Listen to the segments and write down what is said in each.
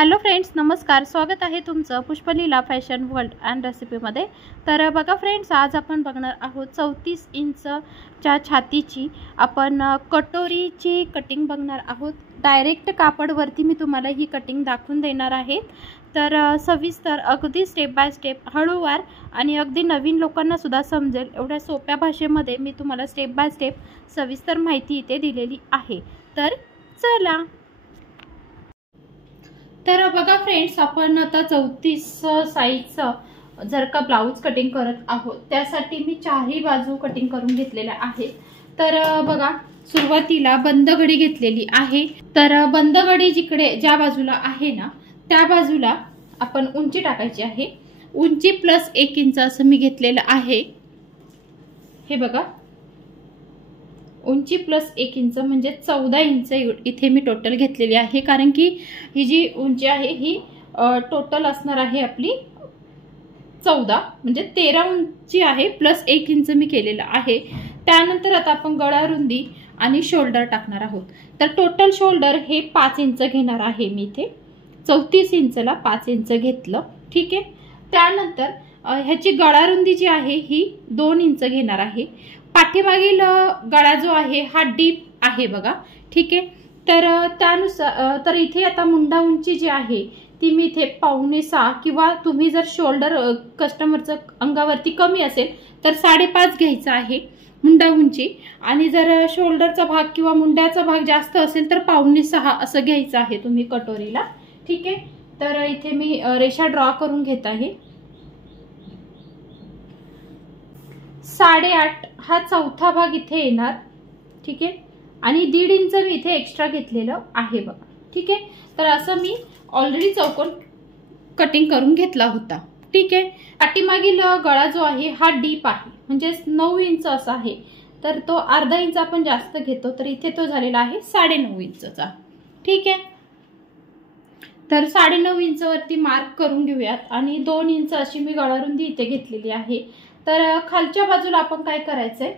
Hello friends, नमस्कार. स्वागत आहे तुमचं पुष्पलीला फॅशन वर्ल्ड अँड रेसिपीमध्ये. तर बघा फ्रेंड्स, आज आपण बघणार आहोत 34 इंचच्या छातीची आपण कटोरीची कटिंग बघणार आहोत. डायरेक्ट कापडवरती मी तुम्हाला ही कटिंग दाखवून देणार आहे. तर सविस्तर, अगदी स्टेप बाय स्टेप, हळूवार आणि अगदी नवीन लोकांना सुद्धा समजेल एवढ्या सोप्या भाषेमध्ये मी तुम्हाला स्टेप बाय स्टेप सविस्तर माहिती इथे दिलेली आहे. तर चला. तर बघा फ्रेंड्स, आपण आता 34 साईजचं जर का ब्लाऊज कटिंग करत आहोत, त्यासाठी मी चारही बाजू कटिंग करून घेतलेल्या आहेत. तर बघा, सुरुवातीला बंद घडी घेतलेली आहे. तर बंद घडी जिकडे ज्या बाजूला आहे ना, त्या बाजूला आपण उंची टाकायची आहे. उंची प्लस 1 इंच असं मी घेतलेलं आहे. हे बघा, उंची प्लस 1 इंच म्हणजे 14 इंच इथे मी टोटल घेतलेली आहे. कारण की ही जी उंची आहे ही टोटल असणार आहे आपली 14, म्हणजे 13 उंची आहे प्लस 1 इंच मी केलेला आहे. त्यानंतर आता आपण गळा रुंदी आणि शोल्डर टाकणार आहोत. तर टोटल शोल्डर हे 5 इंच घेणार आहे मी इथे. 34 इंचला 5 इंच घेतलं. ठीक आहे. त्यानंतर ह्याची गळा रुंदी जी आहे ही 2 इंच घेणार आहे. पाठीमागील गळा जो आहे हा डीप आहे बघा. ठीक आहे. तर त्यानुसार तर इथे आता मुंडा उंची जी आहे ती मी इथे 5.6, किंवा तुम्ही जर शोल्डर कस्टमरचं अंगावरती कमी असेल तर 5.5 घ्यायचा आहे मुंडा उंची, आणि जर शोल्डरचा भाग किंवा मुंड्याचा भाग जास्त असेल तर 5.6 असं घ्यायचं आहे तुम्ही कटोरीला. ठीक आहे. तर इथे मी रेषा ड्रॉ करून घेत आहे. 8.5 हा चौथा भाग इथे येणार. ठीक आहे. आणि 1.5 इंच मी इथे एक्स्ट्रा घेतलेलं आहे बघा. ठीक आहे. तर असं मी ऑलरेडी चौकोन कटिंग करून घेतला होता. ठीक आहे. पाठीमागील गळा जो आहे हा डीप आहे, म्हणजे 9 इंच असा आहे. तर तो अर्धा इंच आपण जास्त घेतो, तर इथे तो झालेला आहे 9.5 इंचचा. ठीक आहे. तर 9.5 इंच वरती मार्क करून घेऊयात, आणि 2 इंच अशी मी गळा रुंदी इथे घेतलेली आहे. तर खालच्या बाजूला आपण काय करायचंय,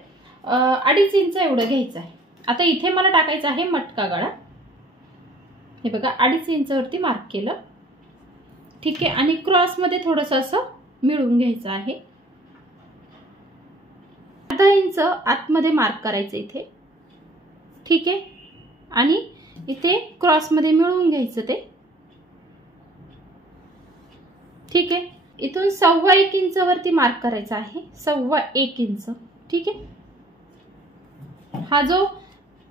2.5 इंच एवढं घ्यायचं आहे. आता इथे मला टाकायचं आहे मटका गळा. हे बघा, 2.5 इंच वरती मार्क केलं. ठीक आहे. आणि क्रॉस मध्ये थोडंसं असं मिळून घ्यायचं आहे. अर्धा इंच आतमध्ये मार्क करायचं इथे. ठीक आहे. आणि इथे क्रॉस मध्ये मिळवून घ्यायचं ते. ठीक आहे. इथून 1.25 इंच वरती मार्क करायचा आहे. 1.25 इंच. ठीक आहे. हा जो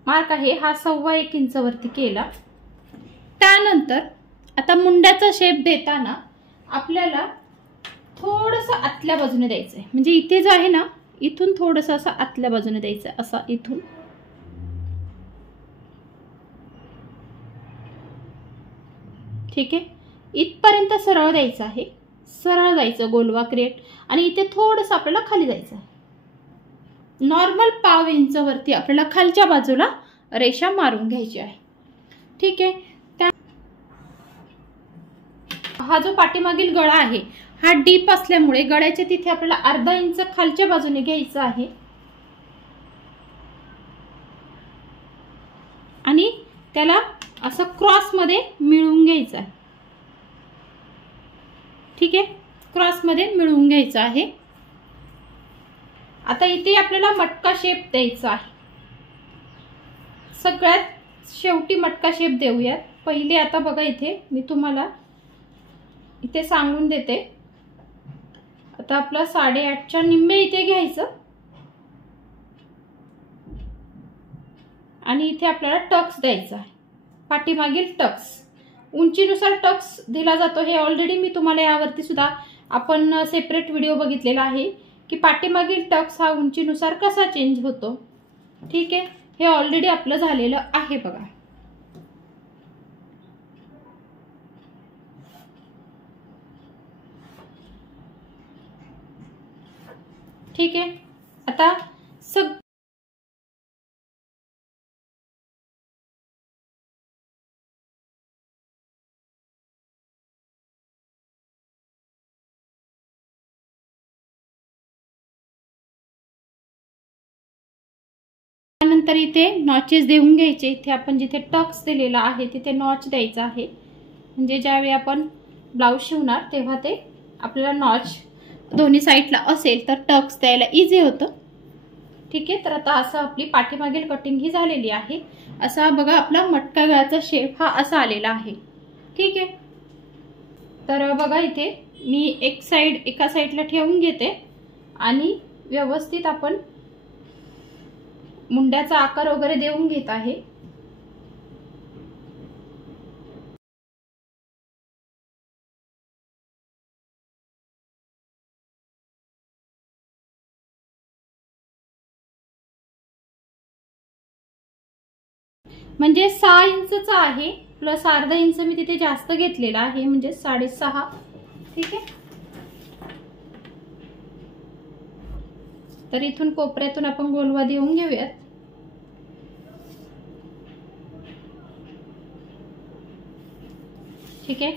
मार्क आहे हा 1.25 इंच वरती केला. त्यानंतर आता मुंड्याचा शेप देताना आपल्याला थोडंसं आतल्या बाजूने द्यायचं आहे. म्हणजे इथे जे आहे ना, इथून थोडंसं असं आतल्या बाजूने द्यायचं आहे. असा इथून. ठीक आहे. इथपर्यंत सरळ द्यायचं आहे. सरळ जायचं, गोलवा क्रिएट, आणि इथे थोडंसं आपल्याला खाली जायचं आहे. नॉर्मल 1/2 इंच वरती आपल्याला खालच्या बाजूला रेषा मारून घ्यायची आहे. ठीक आहे. हा जो पाठीमागील गळा आहे हा डीप असल्यामुळे गळ्याच्या तिथे आपल्याला अर्धा इंच खालच्या बाजूने घ्यायचं आहे, आणि त्याला असं क्रॉस मध्ये मिळवून घ्यायचं आहे. ठीक आहे. क्रॉस मध्ये मिळवून घ्यायचं आहे. आता इथे आपल्याला मटका शेप द्यायचा आहे. सगळ्यात शेवटी मटका शेप देऊयात. पहिले आता बघा, इथे मी तुम्हाला इथे सांगून देते. आता आपला 8.5च्या निम्मे इथे घ्यायचं, आणि इथे आपल्याला टक्स द्यायचा आहे. पाठीमागील टक्स उंचीनुसार टक्स दिला जातो. हे ऑलरेडी मी तुम्हाला यावरती सुद्धा आपण सेपरेट व्हिडिओ बघितलेला आहे की पाठीमागील टक्स हा उंचीनुसार कसा चेंज होतो. ठीक आहे. हे ऑलरेडी आपलं झालेलं आहे बघा. ठीक आहे. आता त्यानंतर इथे नॉचेस देऊन घ्यायचे. इथे आपण जिथे टक्स दिलेला आहे तिथे नॉच द्यायचा आहे. म्हणजे ज्यावेळी आपण ब्लाऊज शिवणार तेव्हा ते आपल्याला नॉच दोन्ही साईडला असेल तर टक्स द्यायला इझी होतं. ठीक आहे, तर आता असं आपली पाठीमागील कटिंग ही झालेली आहे. असा बघा आपला मटका गळ्याचा शेप हा असा आलेला आहे. ठीक आहे, तर बघा इथे मी एका साईडला ठेवून घेते आणि व्यवस्थित आपण मुंड्याचा आकार वगैरे देऊन घेत आहे. म्हणजे 6 इंचचा आहे प्लस अर्धा इंच मी तिथे जास्त घेतलेला आहे, म्हणजे 6.5. ठीक आहे, तर इथून कोपऱ्यातून आपण गोलवा देऊन घेऊयात. ठीक आहे,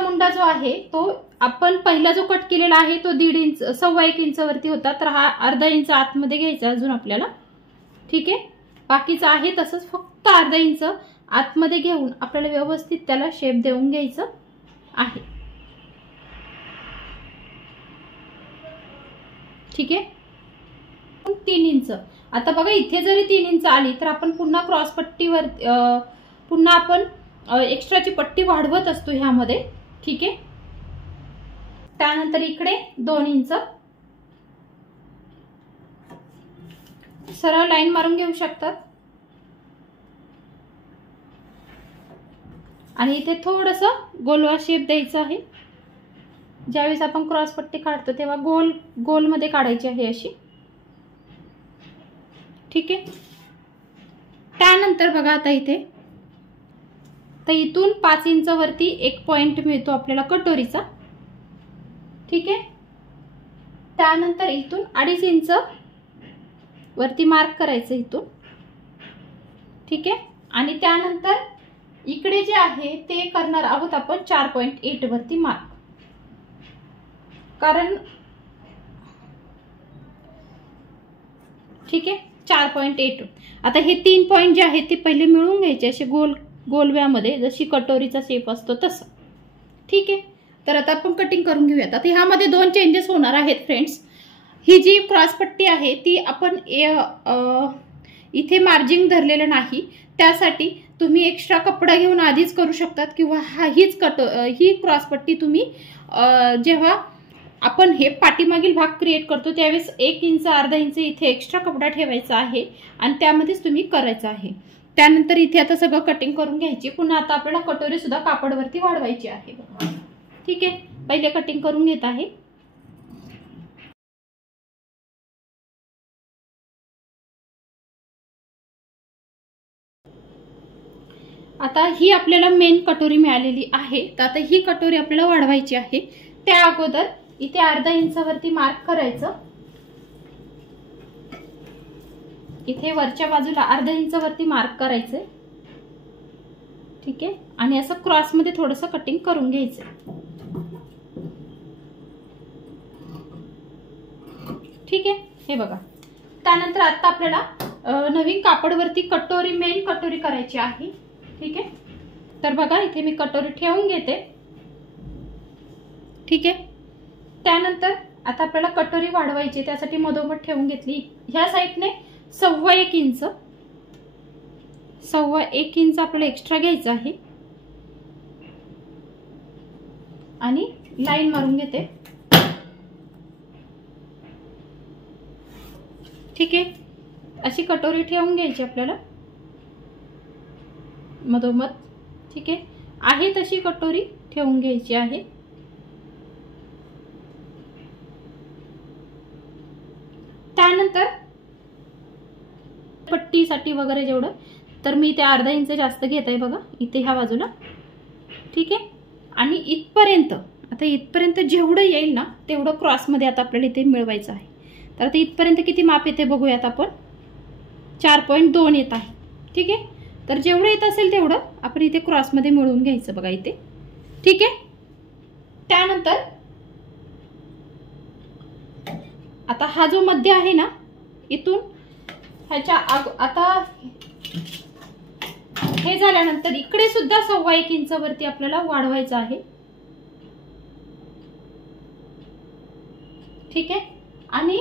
मुंडा जो आहे तो आपण पहिला जो कट केलेला आहे तो 1.5 इंच 1.25 इंच वरती होता, तर हा अर्धा इंच आतमध्ये घ्यायचा अजून आपल्याला. ठीक आहे, बाकीचं आहे तसंच, फक्त अर्धा इंच आतमध्ये घेऊन आपल्याला व्यवस्थित त्याला शेप देऊन घ्यायचं आहे. ठीक आहे, 3 इंच. आता बघा इथे जरी 3 इंच आली तर आपण पुन्हा क्रॉस पट्टीवर पुन्हा आपण एक्स्ट्राची पट्टी वाढवत असतो ह्यामध्ये. ठीक आहे, त्यानंतर इकडे 2 इंच सरळ लाईन मारून घेऊ शकतात आणि इथे थोडंसं गोलवा शेप द्यायचा आहे. ज्यावेळेस आपण क्रॉस पट्टी काढतो तेव्हा गोल मध्ये काढायची आहे अशी. ठीक आहे, त्यानंतर बघा आता इथे तर इथून 5 इंच वरती एक पॉइंट मिळतो आपल्याला कटोरीचा. ठीक आहे, त्यानंतर इथून 2.5 इंच वरती मार्क करायचं इथून. ठीक आहे, आणि त्यानंतर इकडे जे आहे ते करणार आहोत आपण 4.8 वरती मार्क, कारण ठीक आहे 4.8. आता हे 3 पॉइंट जे आहेत ते पहिले मिळून घ्यायचे असे गोलव्यामध्ये, जशी कटोरीचा शेप असतो तसं. ठीक आहे, तर आता आपण कटिंग करून घेऊयात. आता ह्यामध्ये 2 चेंजेस होणार आहेत फ्रेंड्स. ही जी क्रॉस पट्टी आहे ती आपण इथे मार्जिंग धरलेलं नाही, त्यासाठी तुम्ही एक्स्ट्रा कपडा घेऊन आधीच करू शकतात, किंवा ही क्रॉस पट्टी तुम्ही जेव्हा आपण हे पाठीमागील भाग क्रिएट करतो त्यावेळेस 1 इंच अर्धा इंच इथे एक्स्ट्रा कपडा ठेवायचा आहे आणि त्यामध्येच तुम्ही करायचं आहे. त्यानंतर इथे आता सगळं कटिंग करून घ्यायची. पुन्हा आता आपल्याला कटोरी सुद्धा कापडवरती वाढवायची आहे. ठीक आहे, पहिले कटिंग करून घेत आहे. आता ही आपल्याला मेन कटोरी मिळालेली आहे, तर आता ही कटोरी आपल्याला वाढवायची आहे. त्या अगोदर इथे अर्धा इंच वरती मार्क करायचं. इथे वरच्या बाजूला अर्धा इंच वरती मार्क करायचंय. ठीक आहे, आणि असं क्रॉस मध्ये थोडंसं कटिंग करून घ्यायचं. ठीक आहे, हे बघा. त्यानंतर आता आपल्याला नवीन कापडवरती कटोरी मेन कटोरी करायची आहे. ठीक आहे, तर बघा इथे मी कटोरी ठेवून घेते. ठीक आहे, त्यानंतर आता आपल्याला कटोरी वाढवायची, त्यासाठी मधोमध ठेवून घेतली. ह्या साईडने 1.25 इंच आपल्याला एक्स्ट्रा घ्यायचं आहे आणि लाईन मारून घेते. ठीक आहे, अशी कटोरी ठेवून घ्यायची आपल्याला मधोमध. ठीक आहे तशी कटोरी ठेवून घ्यायची आहे. त्यानंतर पट्टीसाठी वगैरे जेवढं, तर मी ते अर्धा इंच जास्त घेत आहे बघा इथे ह्या बाजूला. ठीक आहे, आणि इथपर्यंत, आता इथपर्यंत जेवढं येईल ना तेवढं क्रॉसमध्ये आता आपल्याला इथे मिळवायचं आहे. तर आता इथपर्यंत किती माप येते बघूयात आपण. 4.2 येत आहे. ठीक आहे, तर जेवढं येत असेल तेवढं आपण इथे क्रॉसमध्ये मिळवून घ्यायचं बघा इथे. ठीक आहे, त्यानंतर आता हा जो मध्य आहे ना, इथून ह्याच्या आता हे झाल्यानंतर इकडे सुद्धा 1.25 इंच वरती आपल्याला वाढवायचं आहे. ठीक आहे. आणि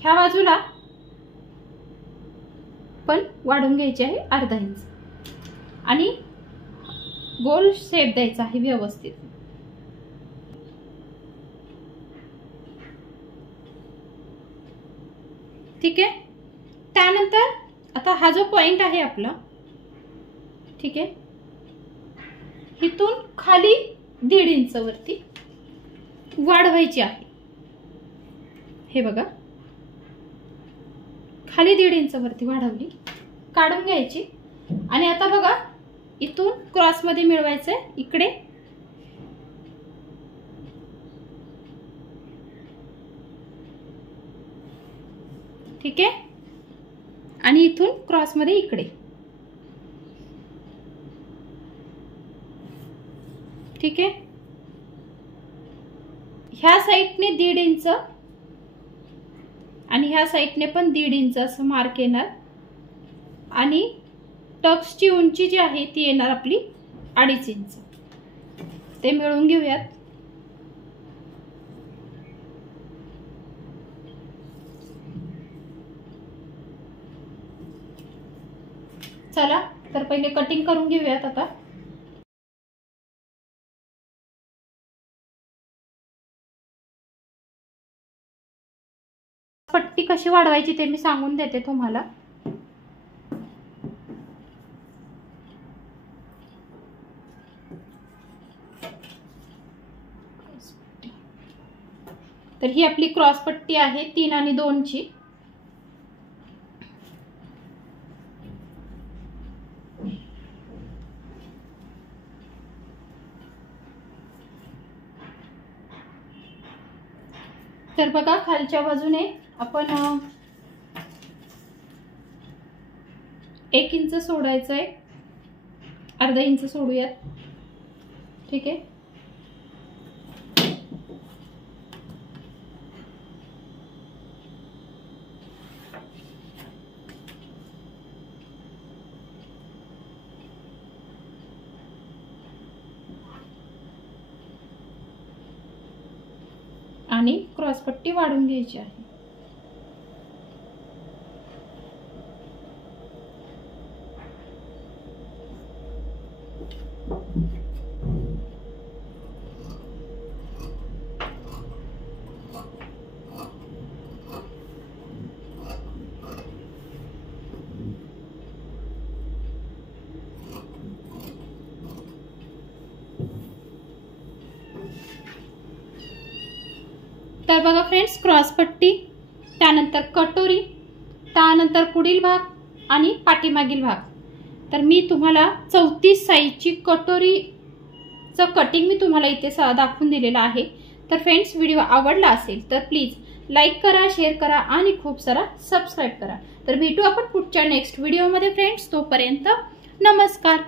ह्या बाजूला पण वाढवून घ्यायचे आहे 1/2 इंच आणि गोल शेप द्यायचा आहे व्यवस्थित. ठीक आहे. त्यानंतर आता हा जो पॉइंट आहे आपला, ठीक आहे, इथून खाली 1.5 इंच वरती वाढवायची आहे. हे बघा, खाली 1.5 इंच वरती वाढवली, काढून घ्यायची. आणि आता बघा इथून क्रॉस मध्ये मिळवायचंय इकडे. ठीक आहे. आणि इथून क्रॉस मध्ये इकडे. ठीक आहे. ह्या साइडने 1.5 इंच आणि ह्या साइडने पण 1.5 इंच असं मार्क येणार. आणि टक्सची उंची जी आहे ती येणार आपली 2.5 इंच. ते मिळवून घेऊयात. चला तर पहिले कटिंग करून घेऊयात. आता पट्टी कशी वाढवायची ते मी सांगून देते तुम्हाला. तर ही आपली क्रॉस पट्टी आहे 3 आणि 2 ची. तर बघा खालच्या बाजूने आपण 1 इंच सोडायचंय, 1/2 इंच सोडूयात. ठीक आहे. आणि क्रॉस पट्टी वाढवून घ्यायची आहे. तर बघा फ्रेंड्स, क्रॉस पट्टी, त्यानंतर कटोरी, त्यानंतर पुढील भाग आणि पाठीमागील भाग. तर मी तुम्हाला 34 साईजची कटोरीचं कटिंग मी तुम्हाला इथे दाखवून दिलेलं आहे. तर फ्रेंड्स, व्हिडिओ आवडला असेल तर प्लीज लाईक करा, शेअर करा आणि खूप सारा सबस्क्राईब करा. तर भेटू आपण पुढच्या नेक्स्ट व्हिडिओमध्ये फ्रेंड्स. तोपर्यंत नमस्कार.